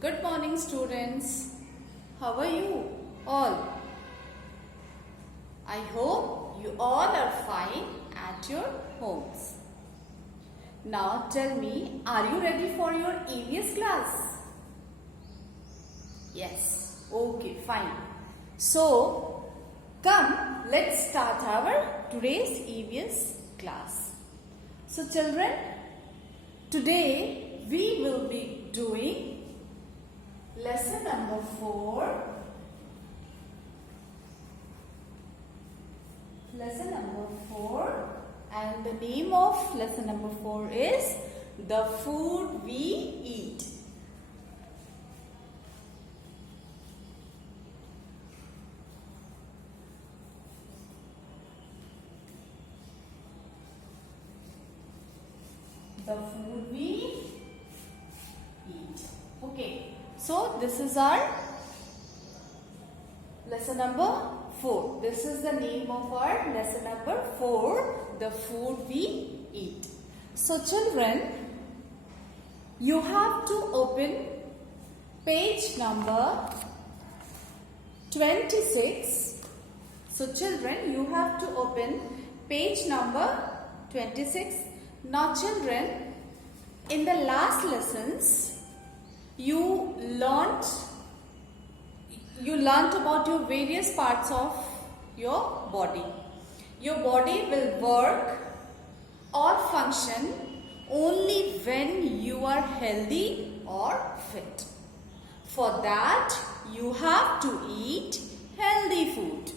Good morning, students. How are you all? I hope you all are fine at your homes. Now tell me, are you ready for your EVS class? Yes. Okay, fine. So, come, let's start our today's EVS class. So, children, today we will be doing lesson number 4. Lesson number 4, and the name of lesson number 4 is The Food We Eat. The food we eat. Okay, so this is our lesson number 4. This is the name of our lesson number 4, the food we eat. So children, you have to open page number 26. So children, you have to open page number 26. Now children, in the last lessons, you learnt about your various parts of your body. Your body will work or function only when you are healthy or fit. For that, you have to eat healthy food.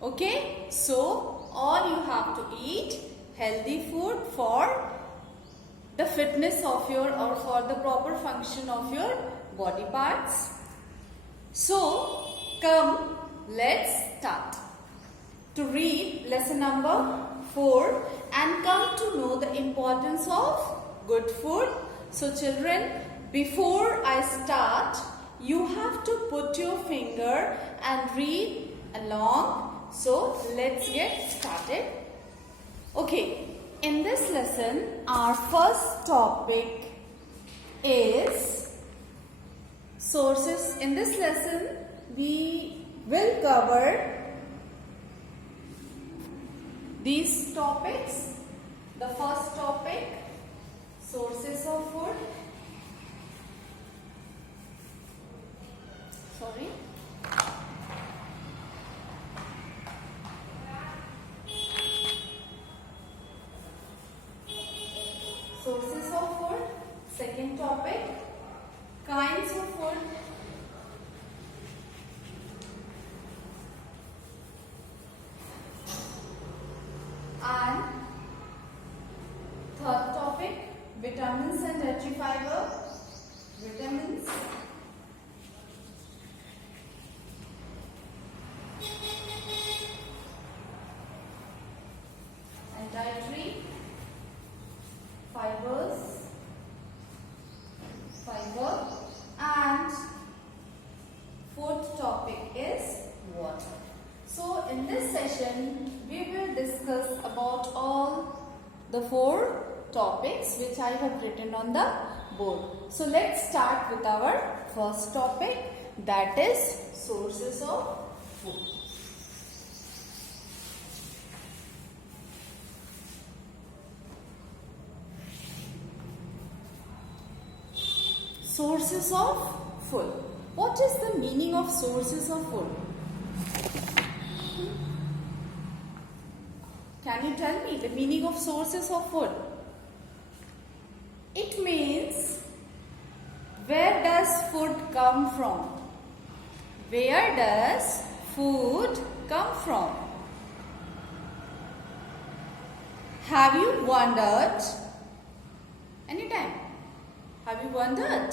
Okay? So, all you have to eat healthy food for the fitness of your or for the proper function of your body parts. So, come, let's start to read lesson number 4 and come to know the importance of good food. So, children, before I start, you have to put your finger and read along. So, let's get started. Okay, in this lesson, our first topic is sources. In this lesson, we will cover these topics. The first topic, sources of food. Sorry. Sources of food. Second topic, kinds of food. And third topic, vitamins and dietary fiber. Vitamins. And dietary fibers. Fiber. And fourth topic is water. So in this session, we will discuss about all the 4 topics which I have written on the board. So let's start with our first topic, that is sources of food. Sources of food. What is the meaning of sources of food? Can you tell me the meaning of sources of food? It means, where does food come from? Where does food come from? Have you wondered? Anytime. Have you wondered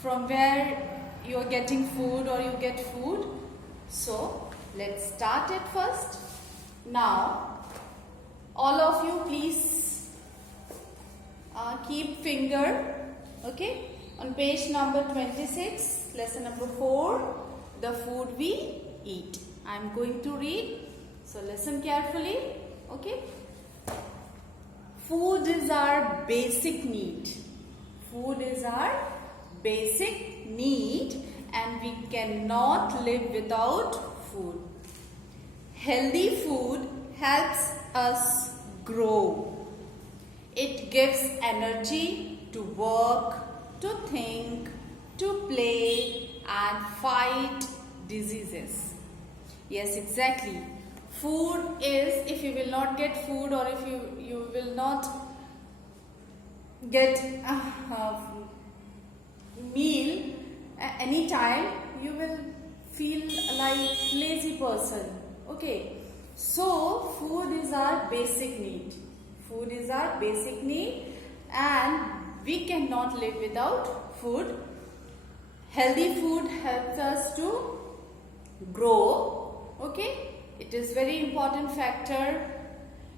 from where you are getting food or you get food? So, let's start it first. Now, all of you please keep finger, okay, on page number 26, lesson number 4, the food we eat. I am going to read, so listen carefully, okay. Food is our basic need. Food is our basic need and we cannot live without food. Healthy food helps us grow. It gives energy to work, to think, to play and fight diseases. Yes, exactly. Food is, if you will not get food or if you will not get meal any time, you will feel like lazy person. Okay, so food is our basic need. Food is our basic need and we cannot live without food. Healthy food helps us to grow. Okay, it is very important factor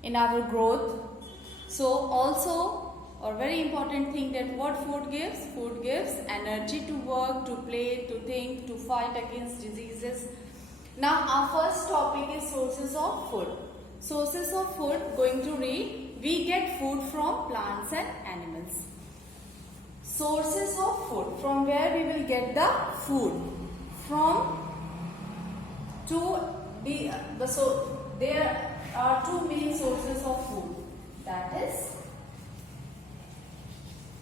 in our growth. So also a very important thing that what food gives? Food gives energy to work, to play, to think, to fight against diseases. Now our first topic is sources of food. Sources of food, going to read. We get food from plants and animals. Sources of food, from where we will get the food? So there are two main sources of food, that is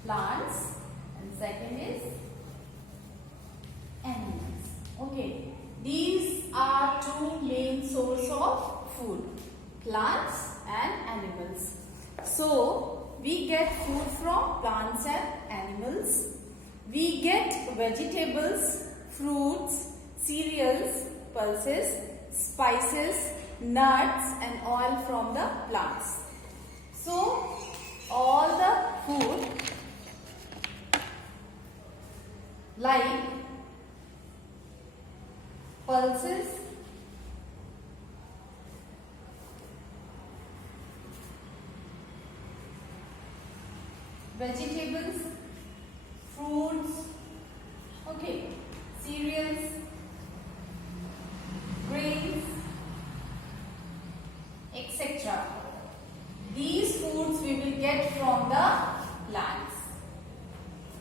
plants and second is animals. Okay, these are two main sources of food, plants and animals. So we get food from plants and animals. We get vegetables, fruits, cereals, pulses, spices, nuts and oil from the plants. So all the food like pulses, vegetables, fruits, okay, cereals, grains, etc. These foods we will get from the plants.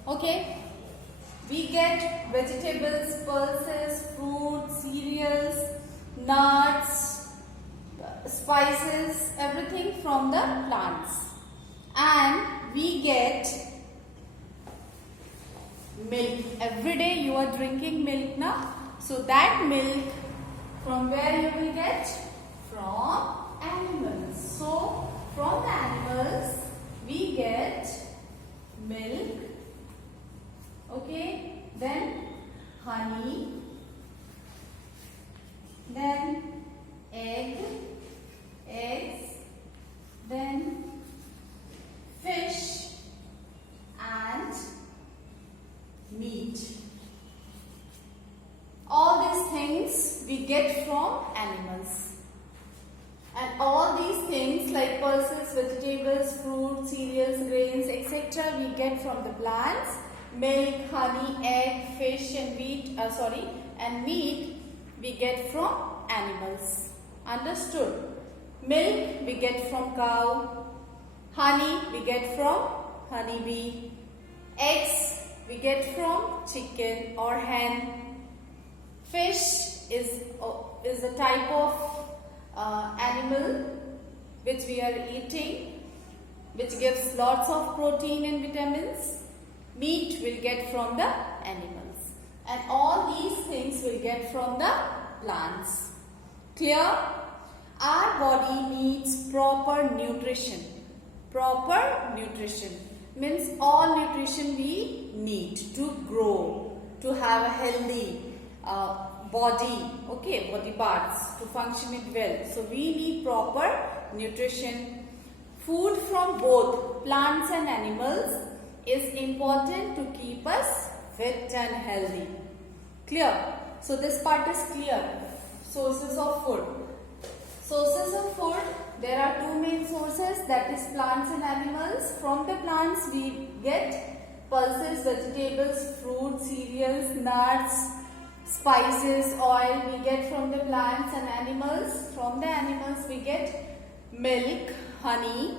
Okay, we get vegetables, pulses, fruits, cereals, nuts, spices, everything from the plants. And we get milk. Every day you are drinking milk now. So that milk, from where you will get? From animals. So from the animals we get milk. Okay. Then honey. Then eggs. Then fish and meat. All these things we get from animals. And all these things like pulses, vegetables, fruits, cereals, grains, etc. we get from the plants. Milk, honey, egg, fish and meat we get from animals. Understood? Milk we get from cow. Honey we get from honeybee. Eggs we get from chicken or hen. Fish is a type of animal which we are eating, which gives lots of protein and vitamins. Meat will get from the animals. And all these things will get from the plants. Clear? Our body needs proper nutrition. Proper nutrition means all nutrition we need to grow, to have a healthy body, okay, body parts, to function it well. So we need proper nutrition. Food from both plants and animals is important to keep us fit and healthy. Clear? So this part is clear. Sources of food. Sources of food, there are two main sources, that is plants and animals. From the plants we get pulses, vegetables, fruits, cereals, nuts, spices, oil we get from the plants and animals. From the animals we get milk, honey,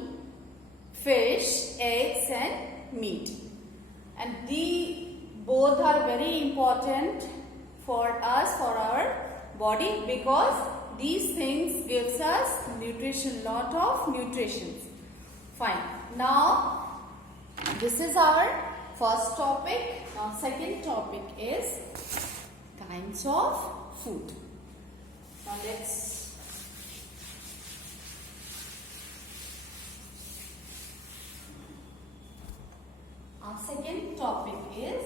fish, eggs and meat. And both are very important for us, for our body, because these things gives us nutrition, lot of nutritions. Fine. Now this is our first topic. Now second topic is kinds of food. Now our second topic is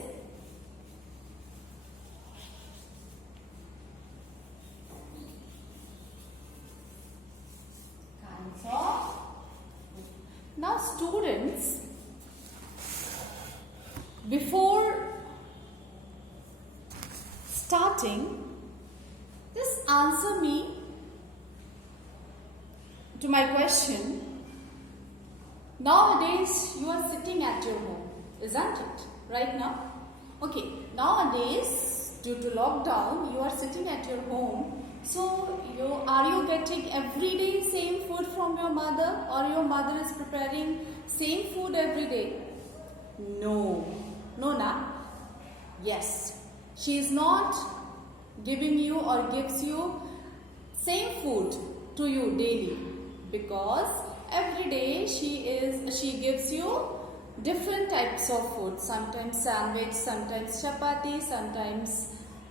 kinds of food. Now students, before starting, just answer me to my question. Nowadays you are sitting at your home, isn't it? Right now? Okay. Nowadays, due to lockdown, you are sitting at your home. So, are you getting everyday same food from your mother, or your mother is preparing same food every day? No. No, na? Yes. She is not giving you or gives you same food to you daily, because every day she gives you different types of food. Sometimes sandwich, sometimes chapati, sometimes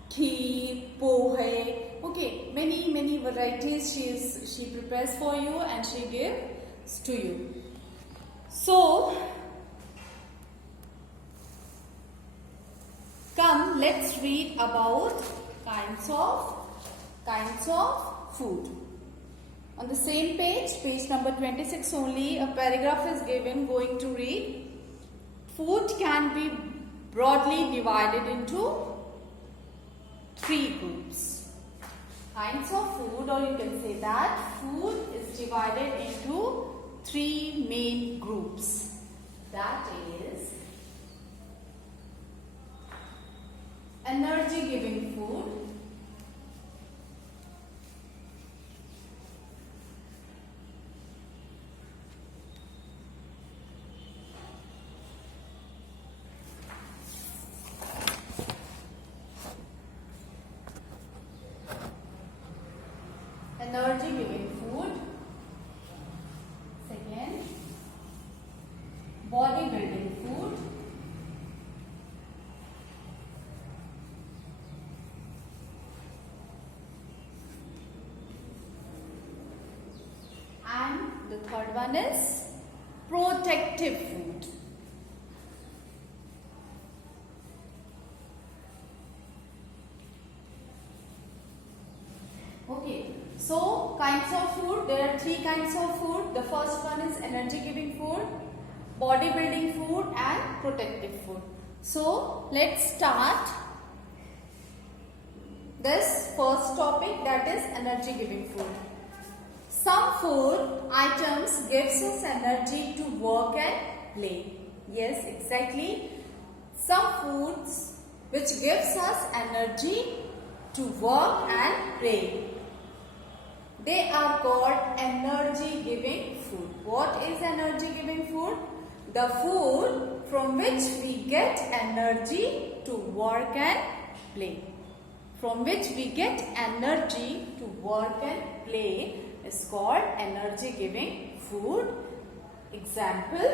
kheer, pohe. Okay, many varieties she prepares for you and she gives to you. So come, let's read about kinds of food. On the same page number 26 only, a paragraph is given, going to read. Food can be broadly divided into 3 groups. Kinds of food, or you can say that food is divided into 3 main groups. That is energy giving food, second, body building food, and the third one is protective food. Okay, so kinds of food, there are 3 kinds of food. The first one is energy giving food, body building food, and protective food. So let's start this first topic, that is energy giving food. Some food items gives us energy to work and play. Yes, exactly. Some foods which gives us energy to work and play. They are called energy giving food. What is energy giving food? The food from which we get energy to work and play. From which we get energy to work and play is called energy giving food. Example,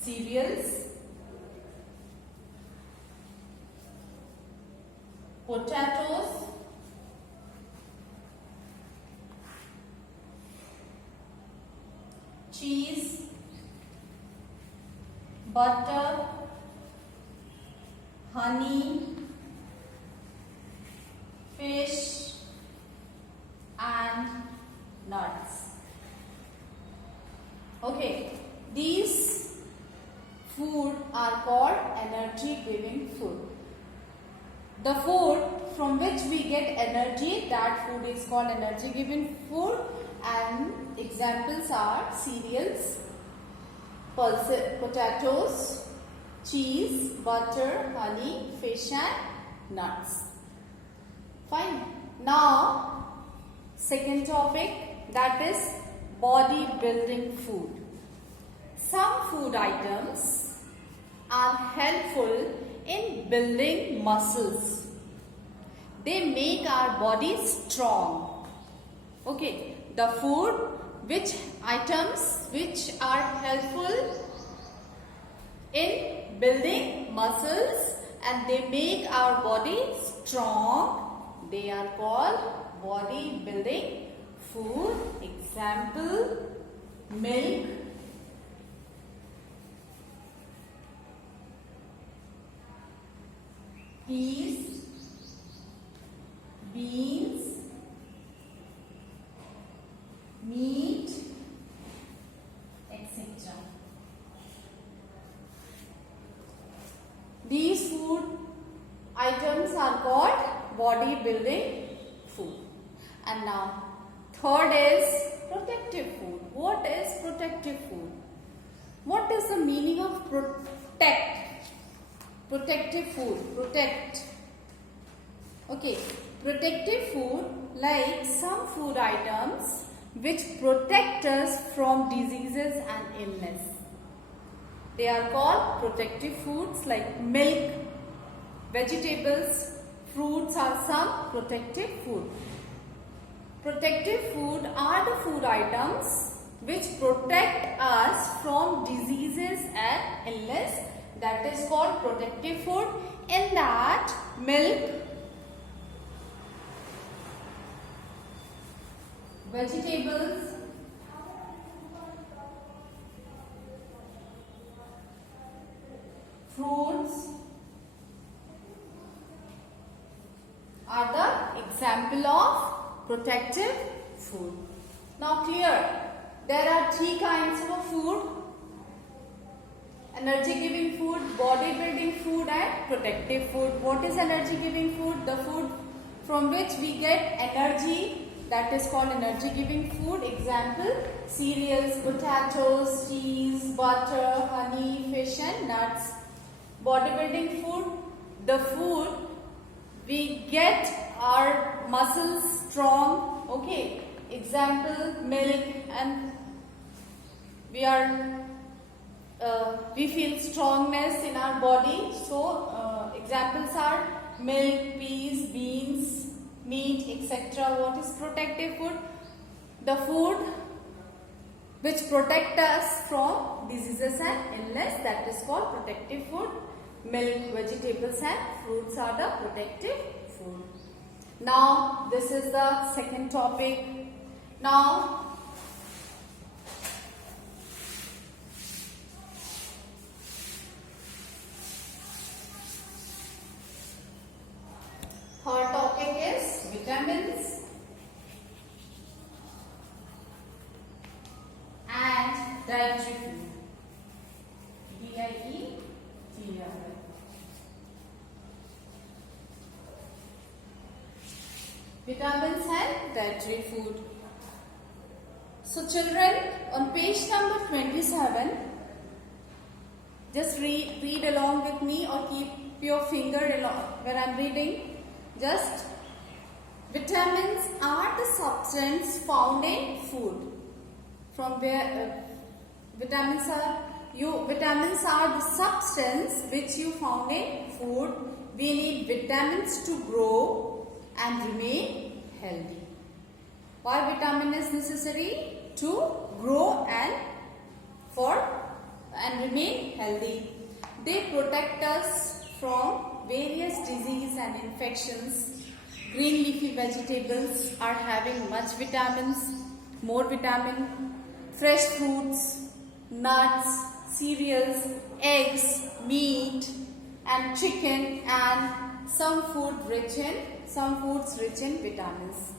cereals, potatoes, cheese, butter, honey, fish, and nuts. Okay, these food are called energy giving food. The food from which we get energy, that food is called energy giving food, and examples are cereals, potatoes, cheese, butter, honey, fish, and nuts. Fine. Now, second topic, that is body building food. Some food items are helpful in building muscles. They make our body strong. Okay, the food, which items which are helpful in building muscles and they make our body strong, they are called body building food. Example, milk, peas, beans, meat, etc. These food items are called body building food. And now third is protective food. What is protective food? What is the meaning of protect? Protective food. Protect. Okay. Protective food, like some food items which protect us from diseases and illness. They are called protective foods, like milk, vegetables, fruits are some protective food. Protective food are the food items which protect us from diseases and illness. That is called protective food. In that, milk, vegetables, fruits are the example of protective food. Now clear, there are three kinds of food: energy giving food, body building food and protective food. What is energy giving food? The food from which we get energy, that is called energy giving food. Example, cereals, potatoes, cheese, butter, honey, fish and nuts. Bodybuilding food, the food we get our muscles strong. Okay, example, milk, and we feel strongness in our body. So examples are milk, peas, beans, meat, etc. What is protective food? The food which protect us from diseases and illness, that is called protective food. Milk, vegetables and fruits are the protective food. Now this is the second topic. Now third topic is vitamins and dietary food. D-I-E-T-R. Vitamins and dietary food. So children, on page number 27, just read along with me or keep your finger along where I am reading. Just, vitamins are the substance found in food. From where vitamins are the substance which you found in food. We need vitamins to grow and remain healthy. Why vitamin is necessary? To grow and remain healthy. They protect us from various disease and infections. Green leafy vegetables are having much vitamins, more vitamin. Fresh fruits, nuts, cereals, eggs, meat and chicken and some foods rich in vitamins.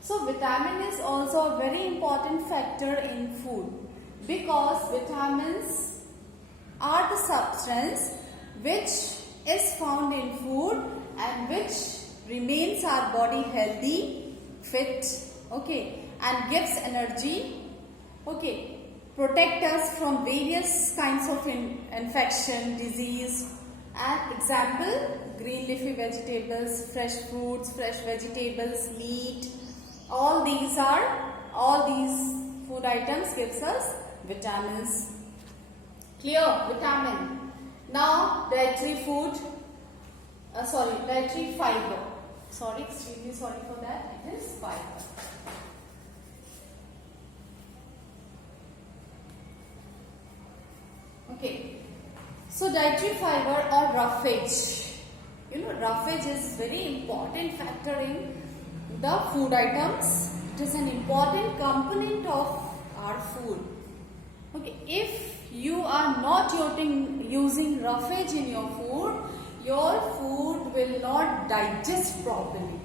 So vitamin is also a very important factor in food because vitamins are the substance which is found in food and which remains our body healthy, fit, okay, and gives energy, okay, protect us from various kinds of infection, disease. And example, green leafy vegetables, fresh fruits, fresh vegetables, meat, all these food items gives us vitamins. Clear? Vitamin. Now dietary food. dietary fiber. Extremely sorry for that. It is fiber. Okay. So dietary fiber or roughage. Roughage is very important factor in the food items. It is an important component of our food. Okay. If you are not using roughage in your food will not digest properly.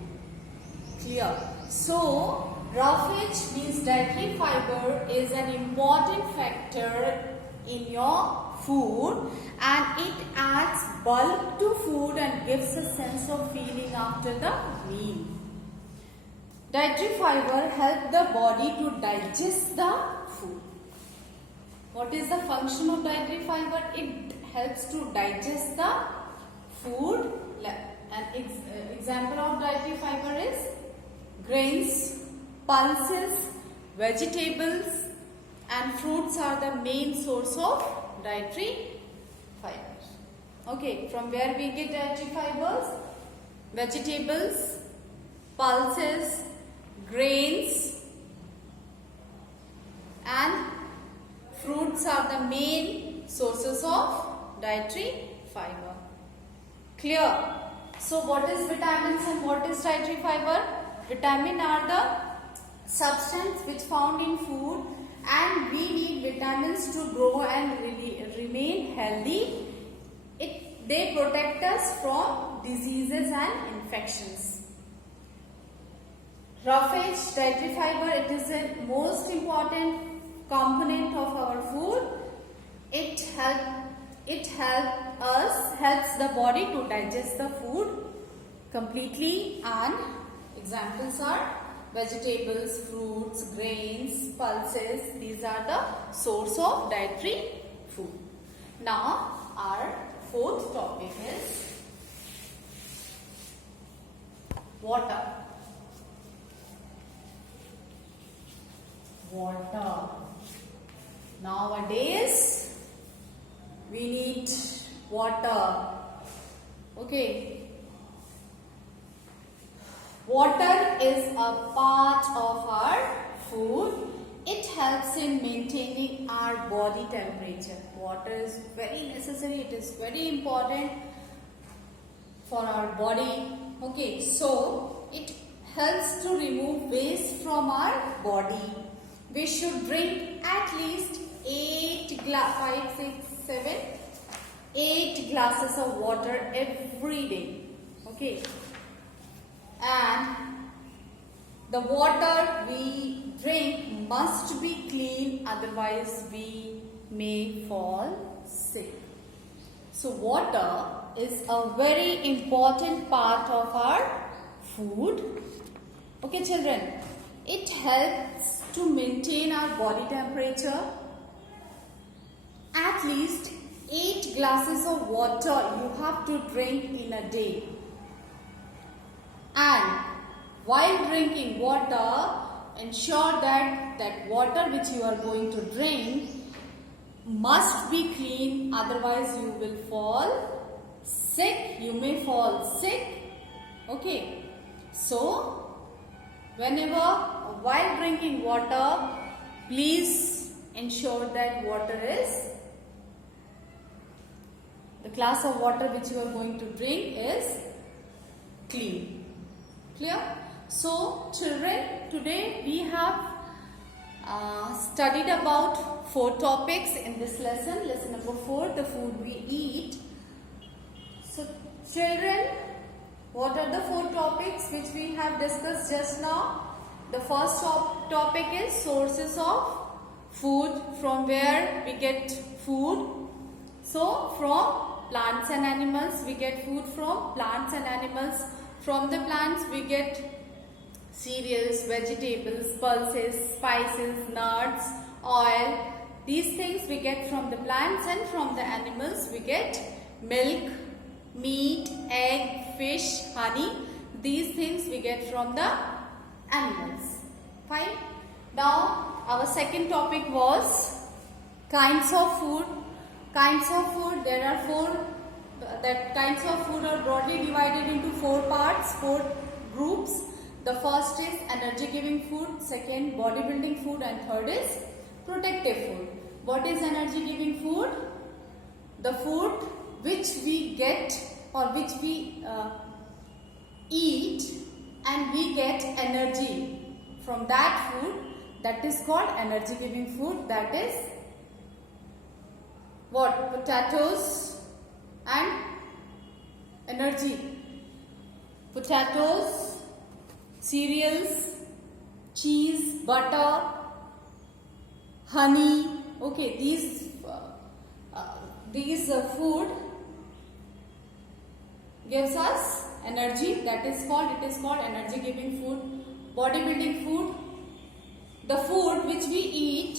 Clear? So, roughage means dietary fiber is an important factor in your food and it adds bulk to food and gives a sense of feeling after the meal. Dietary fiber help the body to digest the food. What is the function of dietary fiber? It helps to digest the food. An example of dietary fiber is grains, pulses, vegetables and fruits are the main source of dietary fibers. Okay, from where we get dietary fibers? Vegetables, pulses, grains and fruits are the main sources of dietary fiber. Clear? So what is vitamins and what is dietary fiber? Vitamin are the substance which found in food and we need vitamins to grow and remain healthy. They protect us from diseases and infections. Roughage, dietary fiber, it is the most important component of our food. It helps the body to digest the food completely and examples are vegetables, fruits, grains, pulses. These are the source of dietary food. Now our fourth topic is water. Water. Nowadays we need water. Okay. Water is a part of our food. It helps in maintaining our body temperature. Water is very necessary. It is very important for our body. Okay, so it helps to remove waste from our body. We should drink at least 8 glasses of water every day. Okay. And the water we drink must be clean, otherwise we may fall sick. So water is a very important part of our food. Okay children, it helps to maintain our body temperature. At least 8 glasses of water you have to drink in a day. And while drinking water, ensure that water which you are going to drink must be clean, otherwise you will fall sick. You may fall sick. Okay. So, while drinking water, please ensure that the glass of water which you are going to drink is clean. Clear? So children, today we have studied about 4 topics in this lesson. Lesson number 4, the food we eat. So children, what are the 4 topics which we have discussed just now? The first topic is sources of food, from where we get food. So from plants and animals we get food from plants and animals. From the plants we get cereals, vegetables, pulses, spices, nuts, oil. These things we get from the plants, and from the animals we get milk, meat, egg, fish, honey. These things we get from the animals. Fine. Now our second topic was kinds of food. Kinds of food. There are 4 that kinds of food are broadly divided into 4 parts, 4 groups. The first is energy giving food, second bodybuilding food, and third is protective food. What is energy giving food? The food which we get or which we eat and we get energy from that food, that is called energy giving food. That is what? Potatoes and energy. Potatoes, cereals, cheese, butter, honey. Okay, these food gives us energy. That is called, it is called energy giving food. Bodybuilding food, the food which we eat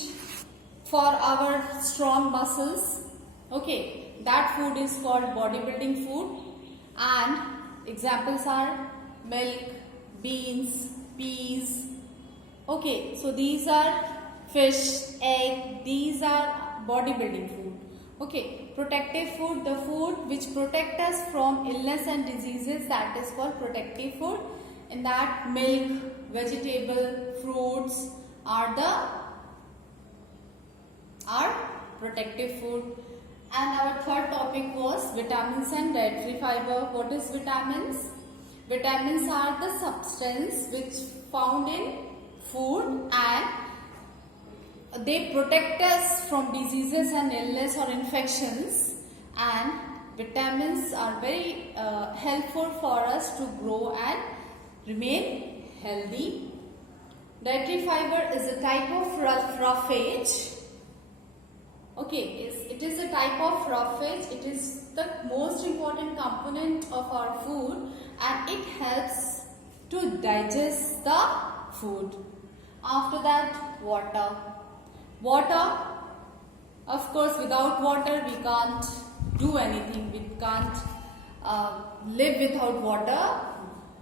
for our strong muscles. Okay, that food is called bodybuilding food. And examples are milk, beans, peas. Okay, so these are fish, egg, these are bodybuilding food. Okay, protective food, the food which protect us from illness and diseases, that is called protective food. In that, milk, vegetable, fruits are protective food. And our third topic was vitamins and dietary fiber. What is vitamins? Vitamins are the substance which found in food and they protect us from diseases and illness or infections, and vitamins are very helpful for us to grow and remain healthy. Dietary fiber is a type of roughage. Okay, it is a type of roughage. It is the most important component of our food and it helps to digest the food. After that, water. Water, of course, without water we can't do anything. We can't live without water.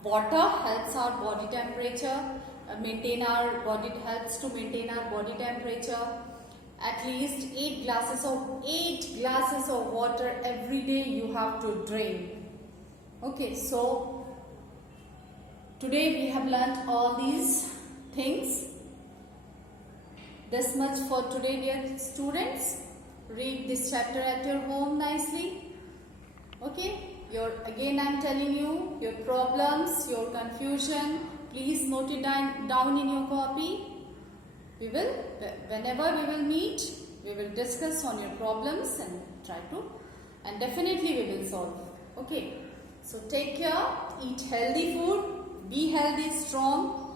Water helps our body temperature, helps to maintain our body temperature. At least 8 glasses of water every day you have to drink. Okay, so today we have learnt all these things. This much for today, dear students. Read this chapter at your home nicely. Okay, again I am telling you, your problems, your confusion, please note it down in your copy. Whenever we will meet, we will discuss on your problems and definitely we will solve. Okay, so take care, eat healthy food, be healthy, strong.